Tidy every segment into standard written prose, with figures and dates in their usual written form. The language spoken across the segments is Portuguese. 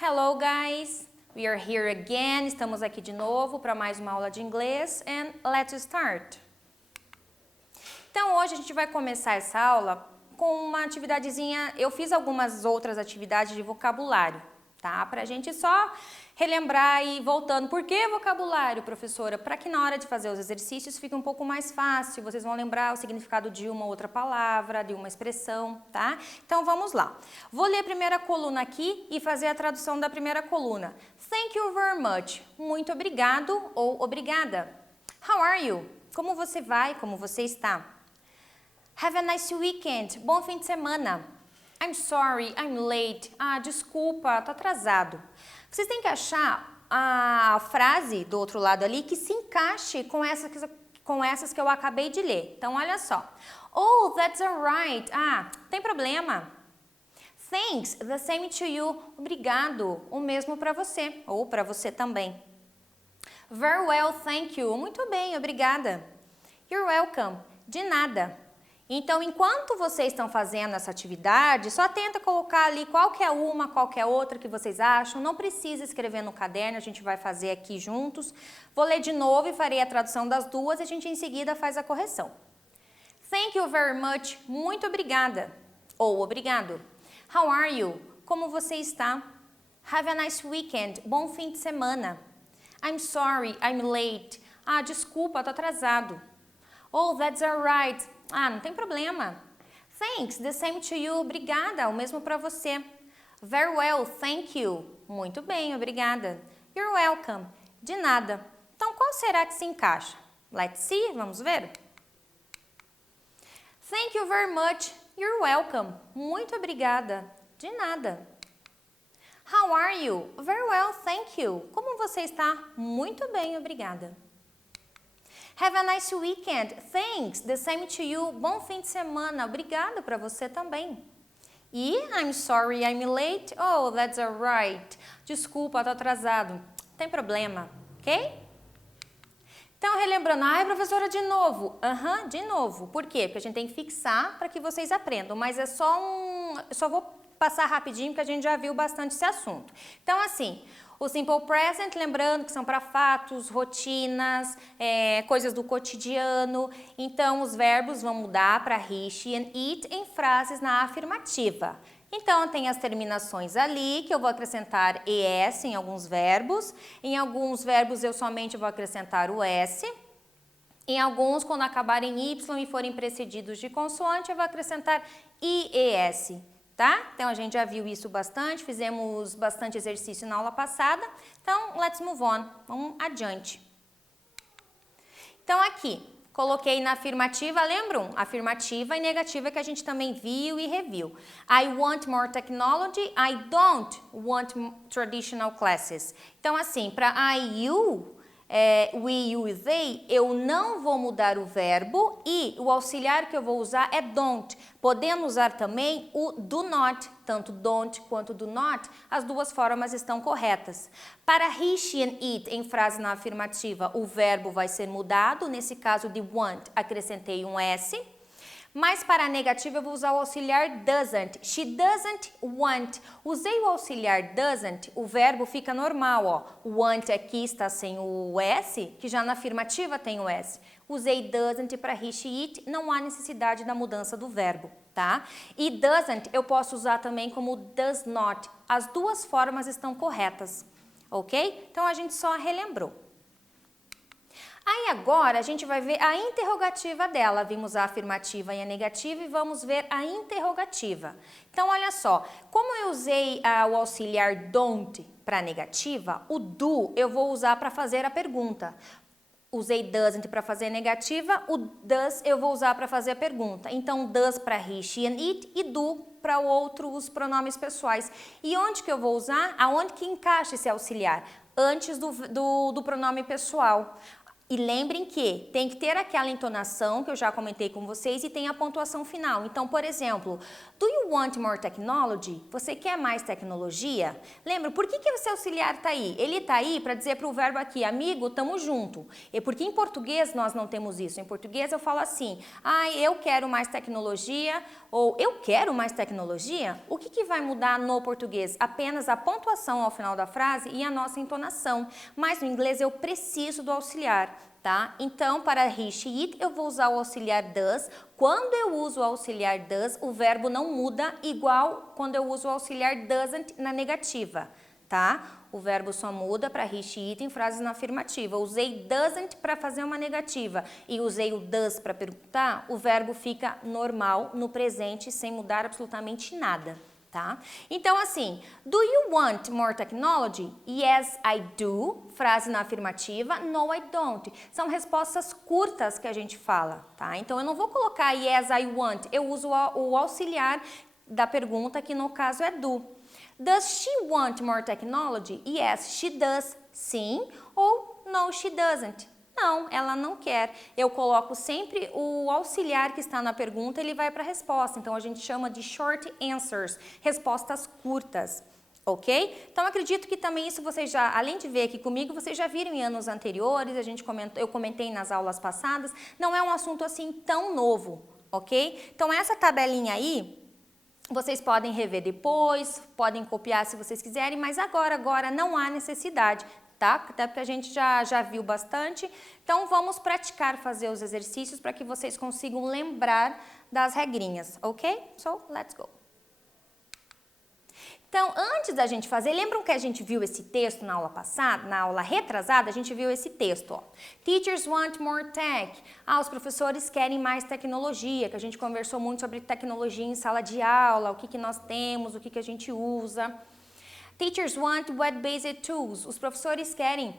Hello guys, we are here again. Estamos aqui de novo para mais uma aula de inglês and let's start. Então hoje a gente vai começar essa aula com uma atividadezinha. Eu fiz algumas outras atividades de vocabulário, tá? Pra gente só relembrar e voltando. Por que vocabulário, professora? Para que na hora de fazer os exercícios fique um pouco mais fácil. Vocês vão lembrar o significado de uma outra palavra, de uma expressão, tá? Então vamos lá. Vou ler a primeira coluna aqui e fazer a tradução da primeira coluna. Thank you very much. Muito obrigado ou obrigada. How are you? Como você vai? Como você está? Have a nice weekend. Bom fim de semana. I'm sorry, I'm late. Ah, desculpa, tô atrasado. Vocês têm que achar a frase do outro lado ali que se encaixe com essas que eu acabei de ler. Então, olha só. Oh, that's alright. Ah, tem problema. Thanks, the same to you. Obrigado, o mesmo para você, ou para você também. Very well, thank you. Muito bem, obrigada. You're welcome. De nada. Então, enquanto vocês estão fazendo essa atividade, só tenta colocar ali qual que é uma, qual que é outra que vocês acham. Não precisa escrever no caderno, a gente vai fazer aqui juntos. Vou ler de novo e farei a tradução das duas e a gente em seguida faz a correção. Thank you very much. Muito obrigada. Ou obrigado. How are you? Como você está? Have a nice weekend. Bom fim de semana. I'm sorry, I'm late. Ah, desculpa, tô atrasado. Oh, that's alright. Ah, não tem problema. Thanks, the same to you. Obrigada, o mesmo para você. Very well, thank you. Muito bem, obrigada. You're welcome. De nada. Então, qual será que se encaixa? Let's see, vamos ver? Thank you very much. You're welcome. Muito obrigada. De nada. How are you? Very well, thank you. Como você está? Muito bem, obrigada. Have a nice weekend. Thanks. The same to you. Bom fim de semana. Obrigada para você também. E I'm sorry, I'm late. Oh, that's alright. Desculpa, tô atrasado. Tem problema, ok? Então, relembrando. Ai, professora, de novo. De novo. Por quê? Porque a gente tem que fixar para que vocês aprendam. Mas é só Eu só vou passar rapidinho porque a gente já viu bastante esse assunto. Então, assim... O Simple Present, lembrando que são para fatos, rotinas, coisas do cotidiano. Então, os verbos vão mudar para he, she and it em frases na afirmativa. Então, tem as terminações ali, que eu vou acrescentar es em alguns verbos. Em alguns verbos, eu somente vou acrescentar o s. Em alguns, quando acabarem em y e forem precedidos de consoante, eu vou acrescentar ies. Tá? Então, a gente já viu isso bastante, fizemos bastante exercício na aula passada. Então, let's move on. Vamos adiante. Então, aqui, coloquei na afirmativa, lembram? Afirmativa e negativa que a gente também viu e reviu. I want more technology, I don't want traditional classes. Então, assim, para I, you... we, you e they, eu não vou mudar o verbo e o auxiliar que eu vou usar é don't. Podemos usar também o do not, tanto don't quanto do not, as duas formas estão corretas. Para he, she and it, em frase na afirmativa, o verbo vai ser mudado, nesse caso de want, acrescentei um S. Mas para a negativa eu vou usar o auxiliar doesn't. She doesn't want. Usei o auxiliar doesn't, o verbo fica normal, ó. Want aqui está sem o S, que já na afirmativa tem o S. Usei doesn't para he, she, it, não há necessidade da mudança do verbo, tá? E doesn't eu posso usar também como does not. As duas formas estão corretas, ok? Então a gente só relembrou. Aí agora a gente vai ver a interrogativa dela. Vimos a afirmativa e a negativa e vamos ver a interrogativa. Então, olha só, como eu usei o auxiliar don't para a negativa, o do eu vou usar para fazer a pergunta. Usei doesn't para fazer a negativa, o does eu vou usar para fazer a pergunta. Então, does para he, she and it e do para os pronomes pessoais. E onde que eu vou usar? Aonde que encaixa esse auxiliar? Antes do pronome pessoal. E lembrem que tem que ter aquela entonação que eu já comentei com vocês e tem a pontuação final. Então, por exemplo, do you want more technology? Você quer mais tecnologia? Lembra, por que esse auxiliar está aí? Ele está aí para dizer para o verbo aqui, amigo, tamo junto. E porque em português nós não temos isso. Em português eu falo assim, eu quero mais tecnologia ou eu quero mais tecnologia. O que vai mudar no português? Apenas a pontuação ao final da frase e a nossa entonação. Mas no inglês eu preciso do auxiliar. Tá? Então, para he, she, it, eu vou usar o auxiliar does. Quando eu uso o auxiliar does, o verbo não muda igual quando eu uso o auxiliar doesn't na negativa, tá? O verbo só muda para he, she, it em frases na afirmativa. Eu usei doesn't para fazer uma negativa e usei o does para perguntar, o verbo fica normal no presente sem mudar absolutamente nada. Tá? Então, assim, do you want more technology? Yes, I do. Frase na afirmativa. No, I don't. São respostas curtas que a gente fala, tá? Então, eu não vou colocar yes, I want. Eu uso o auxiliar da pergunta, que no caso é do. Does she want more technology? Yes, she does. Sim. Ou no, she doesn't. Não, ela não quer. Eu coloco sempre o auxiliar que está na pergunta, ele vai para a resposta. Então, a gente chama de short answers, respostas curtas, ok? Então, acredito que também isso vocês já, além de ver aqui comigo, vocês já viram em anos anteriores, eu comentei nas aulas passadas, não é um assunto assim tão novo, ok? Então, essa tabelinha aí, vocês podem rever depois, podem copiar se vocês quiserem, mas agora não há necessidade. Tá? Até porque a gente já viu bastante. Então, vamos praticar fazer os exercícios para que vocês consigam lembrar das regrinhas, ok? So, let's go. Então, antes da gente fazer, lembram que a gente viu esse texto na aula passada, na aula retrasada, a gente viu esse texto, ó. Teachers want more tech. Os professores querem mais tecnologia, que a gente conversou muito sobre tecnologia em sala de aula, o que nós temos, o que a gente usa. Teachers want web-based tools. Os professores querem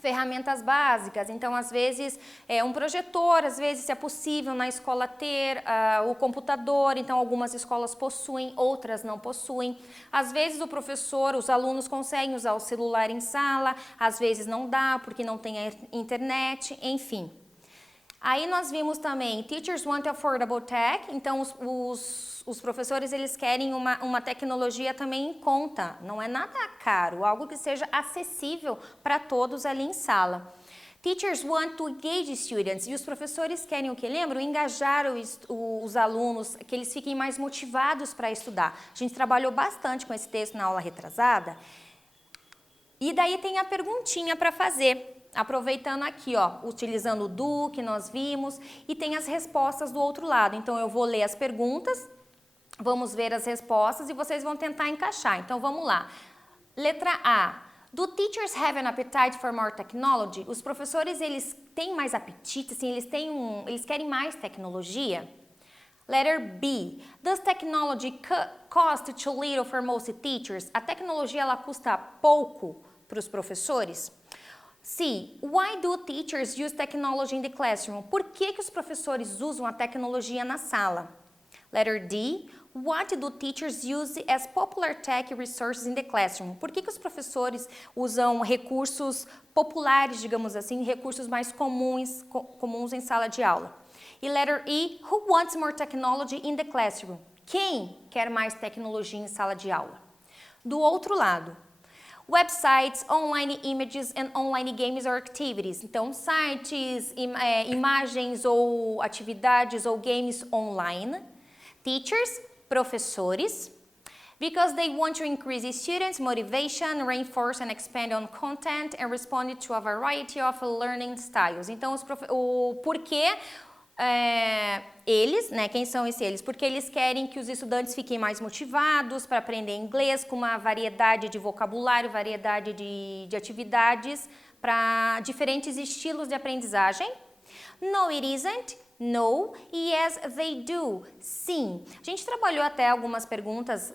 ferramentas básicas, então às vezes um projetor, às vezes se é possível na escola ter o computador, então algumas escolas possuem, outras não possuem. Às vezes o professor, os alunos conseguem usar o celular em sala, às vezes não dá porque não tem a internet, enfim. Aí nós vimos também, teachers want affordable tech, então os professores eles querem uma tecnologia também em conta, não é nada caro, algo que seja acessível para todos ali em sala. Teachers want to engage students, e os professores querem o que? Lembram? Engajar os alunos, que eles fiquem mais motivados para estudar. A gente trabalhou bastante com esse texto na aula retrasada, e daí tem a perguntinha para fazer. Aproveitando aqui, ó, utilizando o do que nós vimos e tem as respostas do outro lado. Então, eu vou ler as perguntas, vamos ver as respostas e vocês vão tentar encaixar. Então, vamos lá. Letra A. Do teachers have an appetite for more technology? Os professores, eles têm mais apetite, assim, eles querem mais tecnologia? Letter B. Does technology cost too little for most teachers? A tecnologia, ela custa pouco para os professores? C. Why do teachers use technology in the classroom? Por que os professores usam a tecnologia na sala? Letter D. What do teachers use as popular tech resources in the classroom? Por que os professores usam recursos populares, digamos assim, recursos mais comuns em sala de aula? E letter E. Who wants more technology in the classroom? Quem quer mais tecnologia em sala de aula? Do outro lado, websites, online images and online games or activities. Então, sites, imagens ou atividades ou games online. Teachers, professores. Because they want to increase students' motivation, reinforce and expand on content and respond to a variety of learning styles. Então, o porquê eles, né, quem são eles? Porque eles querem que os estudantes fiquem mais motivados para aprender inglês com uma variedade de vocabulário, variedade de atividades para diferentes estilos de aprendizagem. No, it isn't. No. Yes, they do. Sim. A gente trabalhou até algumas perguntas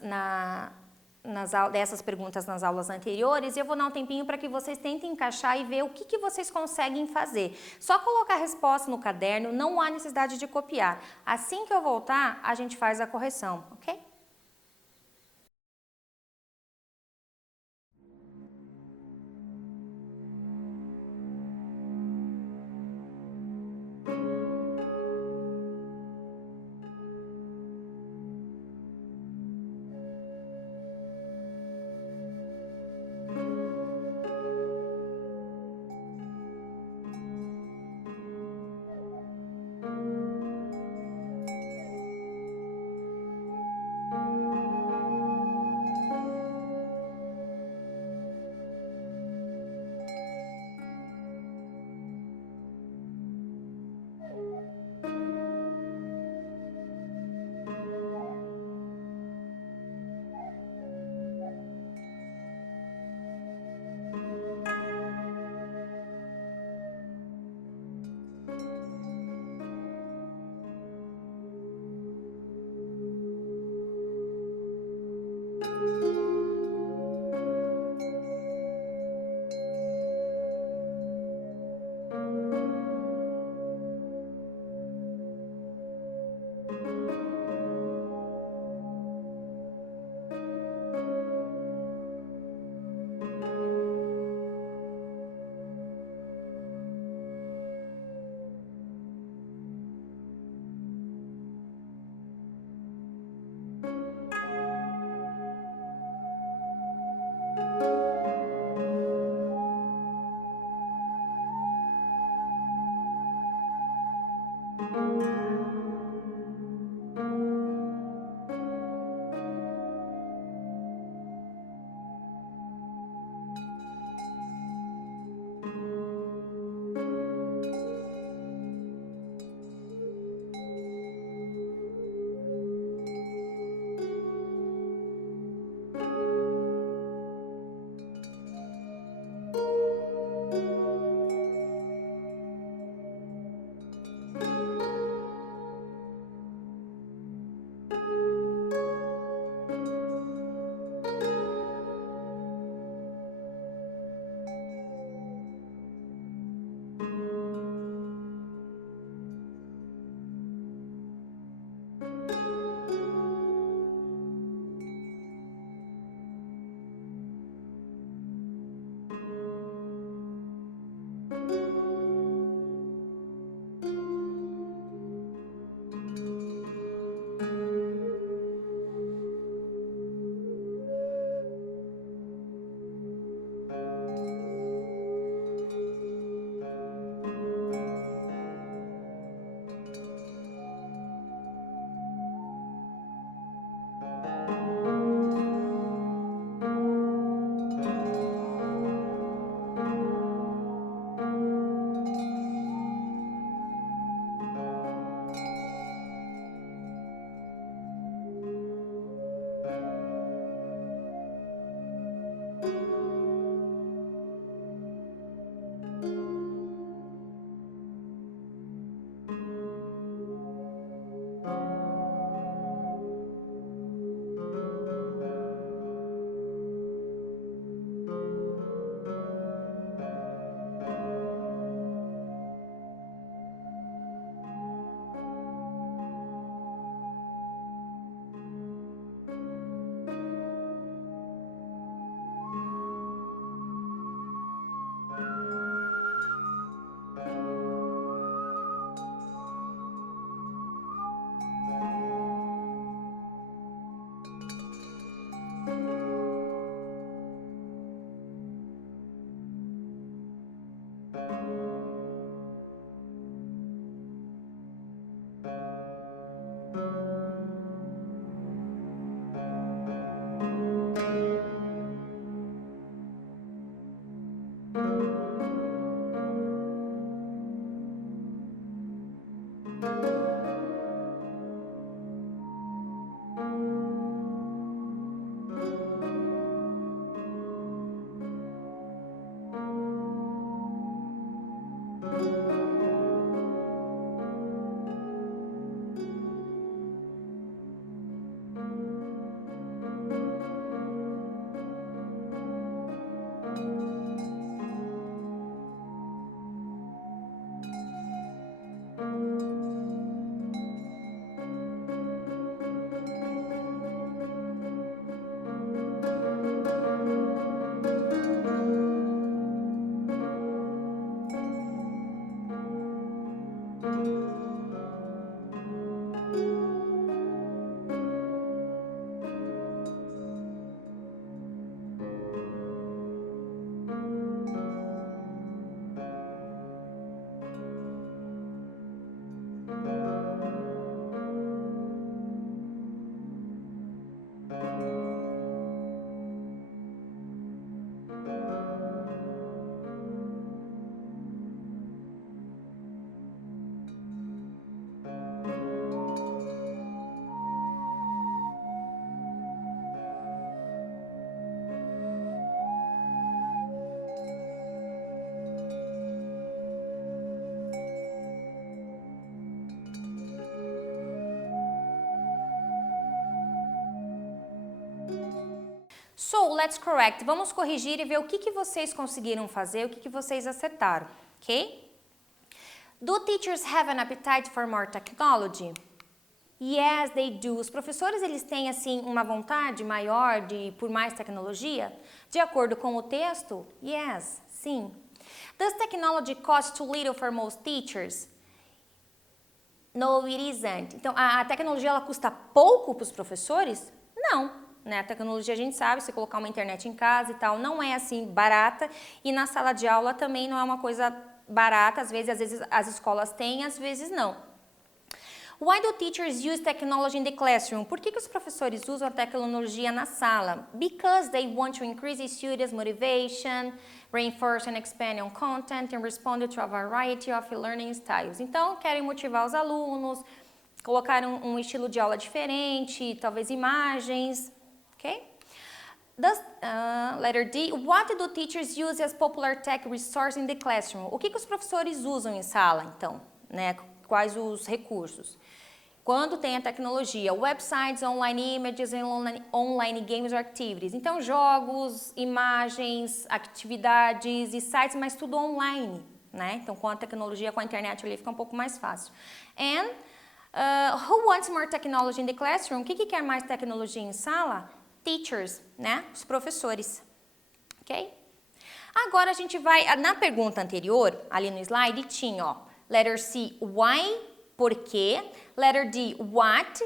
dessas perguntas nas aulas anteriores e eu vou dar um tempinho para que vocês tentem encaixar e ver o que vocês conseguem fazer. Só colocar a resposta no caderno, não há necessidade de copiar. Assim que eu voltar, a gente faz a correção, ok? So, let's correct. Vamos corrigir e ver o que vocês conseguiram fazer, o que vocês acertaram, ok? Do teachers have an appetite for more technology? Yes, they do. Os professores, eles têm, assim, uma vontade maior por mais tecnologia? De acordo com o texto? Yes, sim. Does technology cost too little for most teachers? No, it isn't. Então, a tecnologia, ela custa pouco para os professores? Não. Né? A tecnologia, a gente sabe, se colocar uma internet em casa e tal, não é assim barata, e na sala de aula também não é uma coisa barata, às vezes as escolas têm, às vezes não, Why do teachers use technology in the classroom? Por que os professores usam a tecnologia na sala? Because they want to increase students' motivation, reinforce and expand on content, and respond to a variety of learning styles. Então, querem motivar os alunos, colocar um estilo de aula diferente, talvez imagens, ok? Letter D, what do teachers use as popular tech resource in the classroom? O que os professores usam em sala, então? Né? Quais os recursos? Quando tem a tecnologia, websites, online images, online games or activities. Então, jogos, imagens, atividades e sites, mas tudo online, né? Então, com a tecnologia, com a internet ali fica um pouco mais fácil. And who wants more technology in the classroom? O que quer mais tecnologia em sala? Teachers, né? Os professores, ok? Agora a gente vai, na pergunta anterior, ali no slide, tinha, ó, letter C, why, por quê, letter D, what,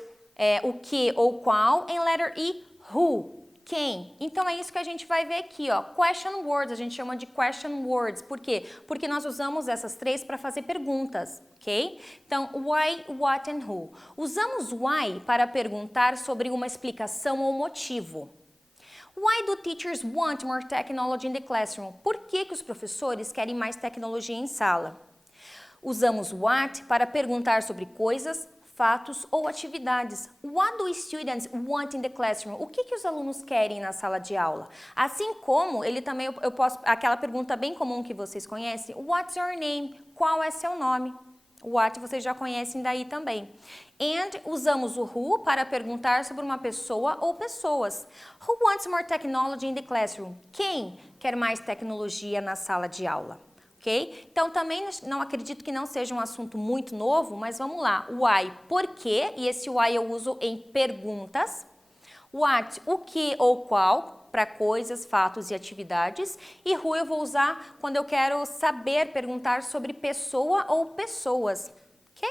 o que ou qual, e letter E, who, quem. Então é isso que a gente vai ver aqui, ó, question words, a gente chama de question words, por quê? Porque nós usamos essas três para fazer perguntas, ok? Então, why, what and who. Usamos why para perguntar sobre uma explicação ou motivo. Why do teachers want more technology in the classroom? Por que os professores querem mais tecnologia em sala? Usamos what para perguntar sobre coisas, fatos ou atividades. What do students want in the classroom? O que os alunos querem na sala de aula? Assim como ele também, eu posso, aquela pergunta bem comum que vocês conhecem, what's your name? Qual é seu nome? What vocês já conhecem daí também. And usamos o who para perguntar sobre uma pessoa ou pessoas. Who wants more technology in the classroom? Quem quer mais tecnologia na sala de aula? Ok? Então também não acredito que não seja um assunto muito novo, mas vamos lá. Why, por quê? E esse why eu uso em perguntas. What, o que ou qual, para coisas, fatos e atividades. E who eu vou usar quando eu quero saber, perguntar sobre pessoa ou pessoas. Ok?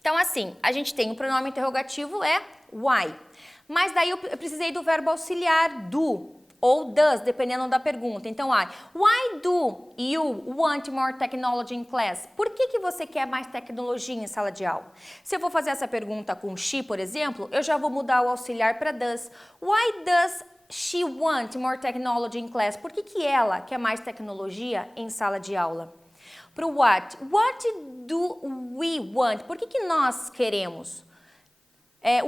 Então assim, a gente tem o pronome interrogativo é why. Mas daí eu precisei do verbo auxiliar do. Ou does, dependendo da pergunta. Então, why do you want more technology in class? Por que você quer mais tecnologia em sala de aula? Se eu vou fazer essa pergunta com she, por exemplo, eu já vou mudar o auxiliar para does. Why does she want more technology in class? Por que ela quer mais tecnologia em sala de aula? Para o what do we want? Por que nós queremos?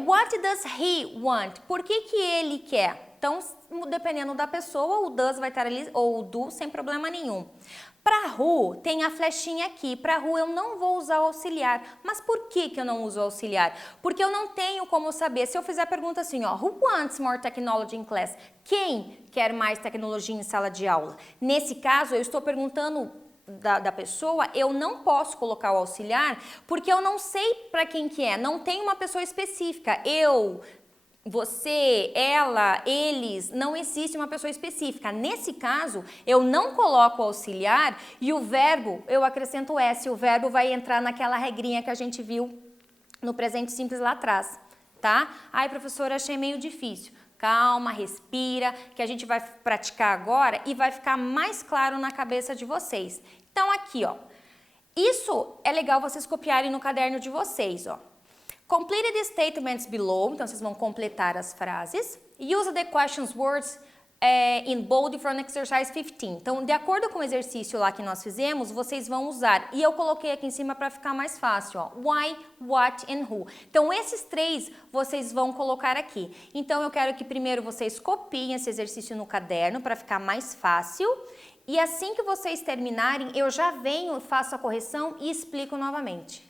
What does he want? Por que ele quer? Então, dependendo da pessoa, o does vai estar ali, ou o do, sem problema nenhum. Para who, tem a flechinha aqui. Para who, eu não vou usar o auxiliar. Mas por que eu não uso o auxiliar? Porque eu não tenho como saber. Se eu fizer a pergunta assim, ó, who wants more technology in class? Quem quer mais tecnologia em sala de aula? Nesse caso, eu estou perguntando da pessoa, eu não posso colocar o auxiliar, porque eu não sei para quem que é. Não tem uma pessoa específica. Eu... Você, ela, eles, não existe uma pessoa específica. Nesse caso, eu não coloco o auxiliar e o verbo, eu acrescento S. O verbo vai entrar naquela regrinha que a gente viu no presente simples lá atrás, tá? Ai, professora, achei meio difícil. Calma, respira, que a gente vai praticar agora e vai ficar mais claro na cabeça de vocês. Então, aqui, ó. Isso é legal vocês copiarem no caderno de vocês, ó. Complete the statements below, então vocês vão completar as frases. Use the questions words in bold from exercise 15. Então, de acordo com o exercício lá que nós fizemos, vocês vão usar. E eu coloquei aqui em cima para ficar mais fácil, ó. Why, what and who. Então, esses três vocês vão colocar aqui. Então, eu quero que primeiro vocês copiem esse exercício no caderno para ficar mais fácil. E assim que vocês terminarem, eu já venho, faço a correção e explico novamente.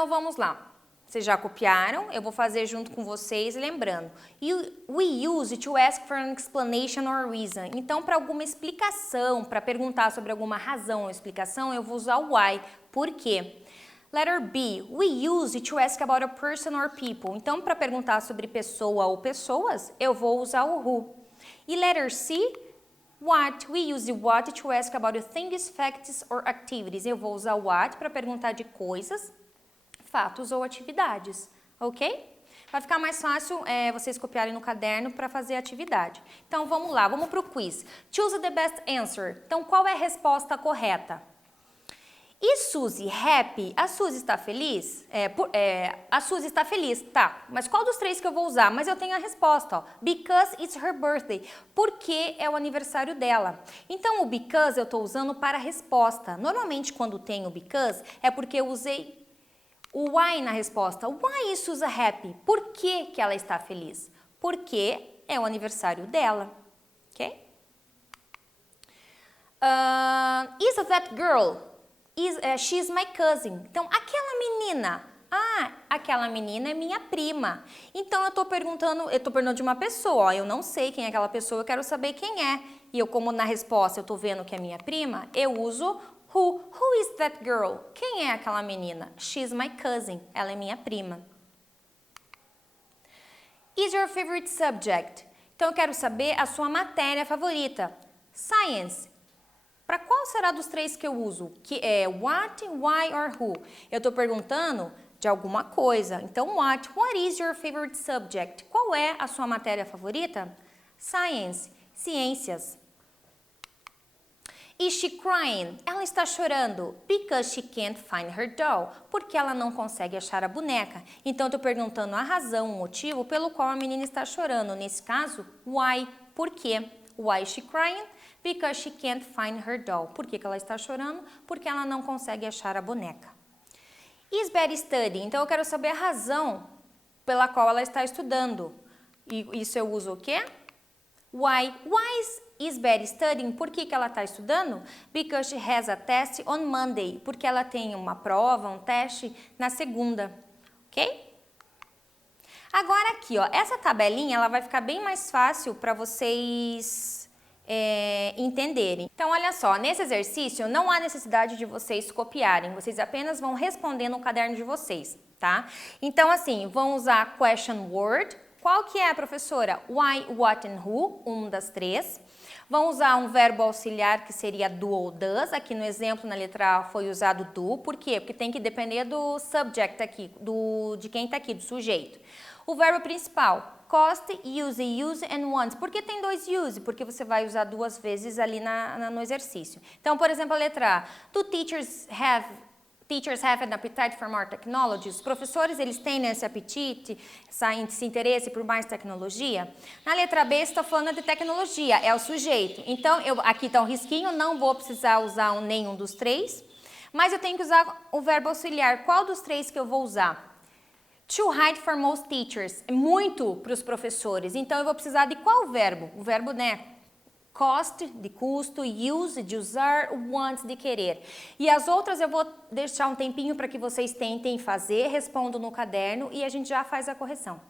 Então, vamos lá. Vocês já copiaram? Eu vou fazer junto com vocês, lembrando. We use to ask for an explanation or reason. Então, para alguma explicação, para perguntar sobre alguma razão ou explicação, eu vou usar o why. Por quê? Letter B. We use to ask about a person or people. Então, para perguntar sobre pessoa ou pessoas, eu vou usar o who. E letter C. What. We use what to ask about things, facts or activities. Eu vou usar what para perguntar de coisas, fatos ou atividades, ok? Vai ficar mais fácil vocês copiarem no caderno para fazer a atividade. Então, vamos lá, vamos para o quiz. Choose the best answer. Então, qual é a resposta correta? Is Suzy happy? A Suzy está feliz? A Suzy está feliz, tá. Mas qual dos três que eu vou usar? Mas eu tenho a resposta, ó. Because it's her birthday. Porque é o aniversário dela. Então, o because eu estou usando para a resposta. Normalmente, quando tem o because, é porque eu usei o why na resposta. Why is Suzy happy? Por que que ela está feliz? Porque é o aniversário dela, ok? Is that girl? She's my cousin. Então, aquela menina. Aquela menina é minha prima. Então, eu estou perguntando de uma pessoa. Ó, eu não sei quem é aquela pessoa, eu quero saber quem é. E eu, como na resposta eu estou vendo que é minha prima, eu uso who. Who is that girl? Quem é aquela menina? She's my cousin. Ela é minha prima. Is your favorite subject? Então, eu quero saber a sua matéria favorita. Science. Para qual será dos três que eu uso? Que é what, why or who? Eu estou perguntando de alguma coisa. Então, what is your favorite subject? Qual é a sua matéria favorita? Science, ciências. Is she crying? Ela está chorando. Because she can't find her doll. Porque ela não consegue achar a boneca. Então, eu estou perguntando a razão, o motivo pelo qual a menina está chorando. Nesse caso, why? Por quê? Why is she crying? Because she can't find her doll. Por que ela está chorando? Porque ela não consegue achar a boneca. Is Betty studying? Então, eu quero saber a razão pela qual ela está estudando. E isso eu uso o quê? Why? Why is Betty studying? Por que ela está estudando? Because she has a test on Monday. Porque ela tem uma prova, um teste na segunda. Ok? Agora aqui, ó, essa tabelinha ela vai ficar bem mais fácil para vocês entenderem. Então, olha só, nesse exercício não há necessidade de vocês copiarem, vocês apenas vão responder no caderno de vocês, tá? Então, assim, vão usar question word. Qual que é, professora? Why, what and who, das três. Vão usar um verbo auxiliar que seria do ou does. Aqui no exemplo, na letra A, foi usado do. Por quê? Porque tem que depender do subject aqui, de quem está aqui, do sujeito. O verbo principal, cost, use and once. Por que tem dois use? Porque você vai usar duas vezes ali no exercício. Então, por exemplo, a letra A. Do teachers have an appetite for more technology? Os professores, eles têm esse apetite, esse interesse por mais tecnologia? Na letra B, está falando de tecnologia, é o sujeito. Então, aqui está um risquinho, não vou precisar usar nenhum dos três, mas eu tenho que usar o verbo auxiliar. Qual dos três que eu vou usar? To hide for most teachers, muito para os professores. Então, eu vou precisar de qual verbo? O verbo, né? Cost, de custo, use, de usar, want, de querer. E as outras eu vou deixar um tempinho para que vocês tentem fazer, respondam no caderno e a gente já faz a correção.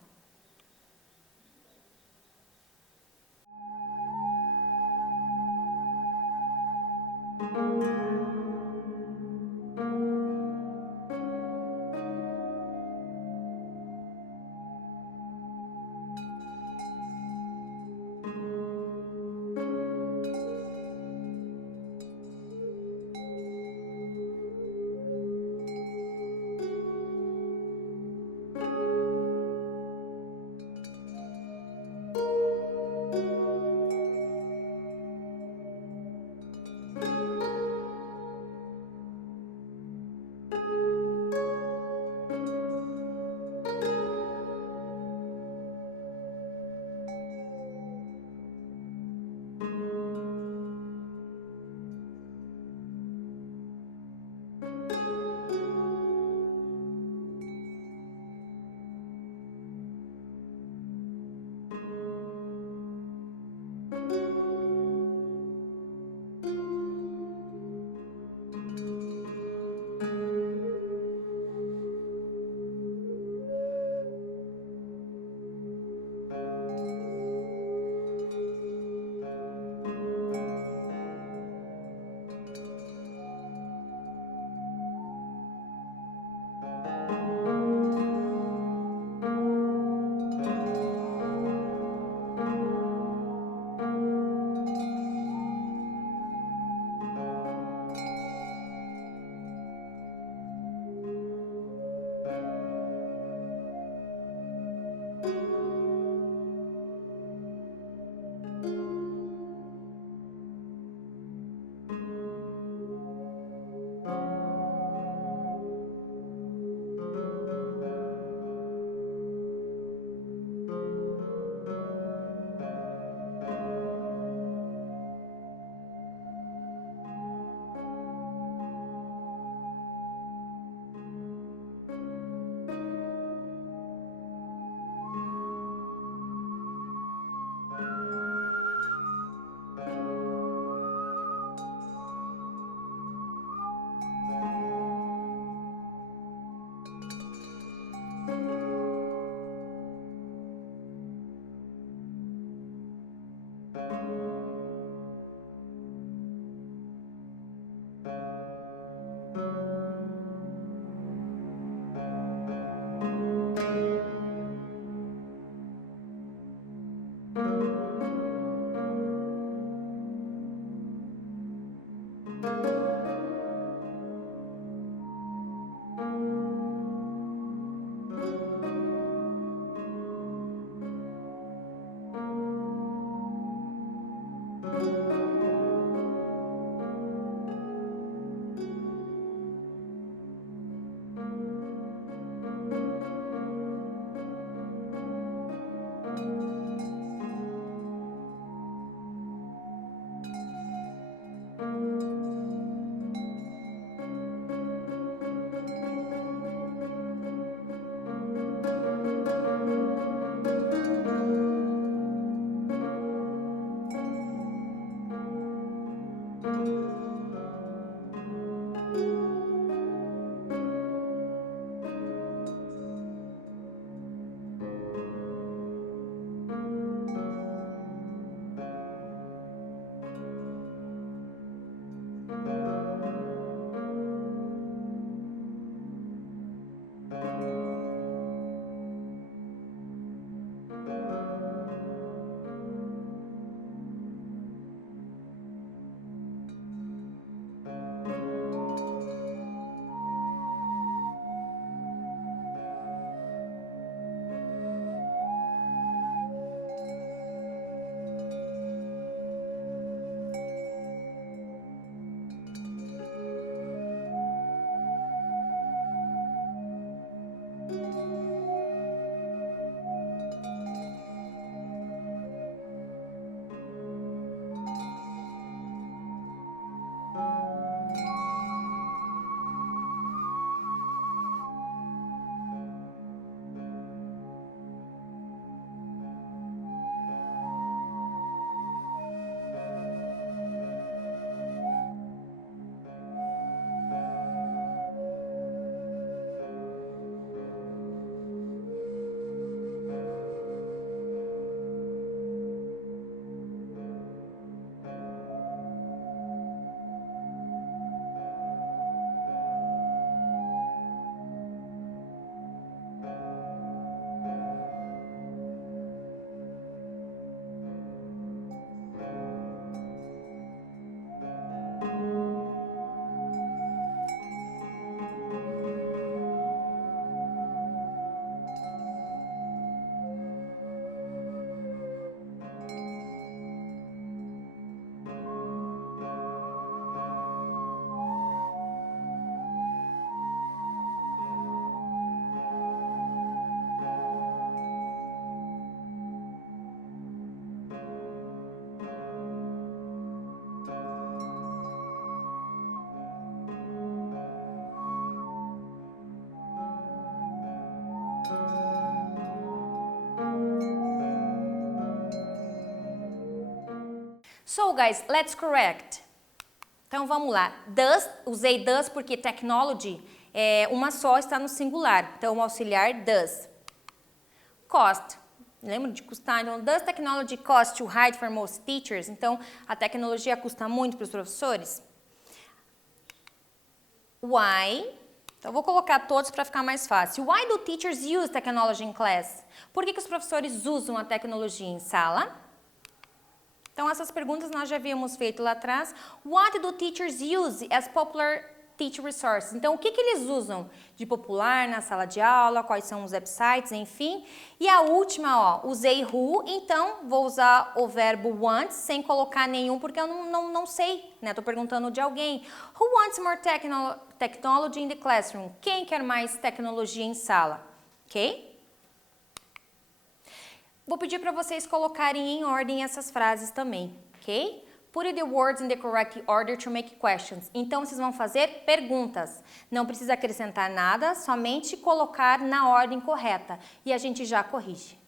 So, guys, let's correct. Então, vamos lá. Does, usei does porque technology é uma só, está no singular. Então, o auxiliar does. Cost. Lembra de custar? Então, does technology cost too high for most teachers? Então, a tecnologia custa muito para os professores? Why? Então, vou colocar todos para ficar mais fácil. Why do teachers use technology in class? Por que os professores usam a tecnologia em sala? Então, essas perguntas nós já havíamos feito lá atrás. What do teachers use as popular teaching resources? Então, o que eles usam de popular na sala de aula? Quais são os websites, enfim. E a última, ó, usei who, então vou usar o verbo want sem colocar nenhum, porque eu não sei, né? Tô perguntando de alguém. Who wants more technology in the classroom? Quem quer mais tecnologia em sala? Ok? Vou pedir para vocês colocarem em ordem essas frases também, ok? Put the words in the correct order to make questions. Então, vocês vão fazer perguntas. Não precisa acrescentar nada, somente colocar na ordem correta. E a gente já corrige.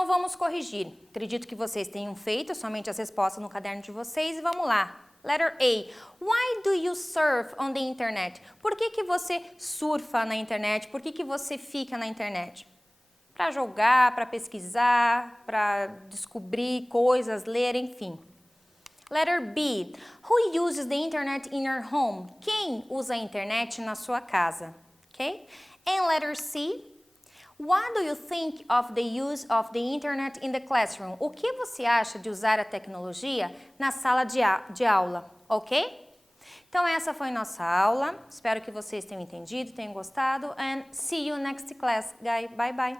Então vamos corrigir. Acredito que vocês tenham feito somente as respostas no caderno de vocês e vamos lá. Letter A. Why do you surf on the internet? Por que você surfa na internet? Por que você fica na internet? Para jogar, para pesquisar, para descobrir coisas, ler, enfim. Letter B. Who uses the internet in your home? Quem usa a internet na sua casa? Okay? And letter C. What do you think of the use of the internet in the classroom? O que você acha de usar a tecnologia na sala de aula, ok? Então essa foi nossa aula. Espero que vocês tenham entendido, tenham gostado. And see you next class, guys. Bye bye.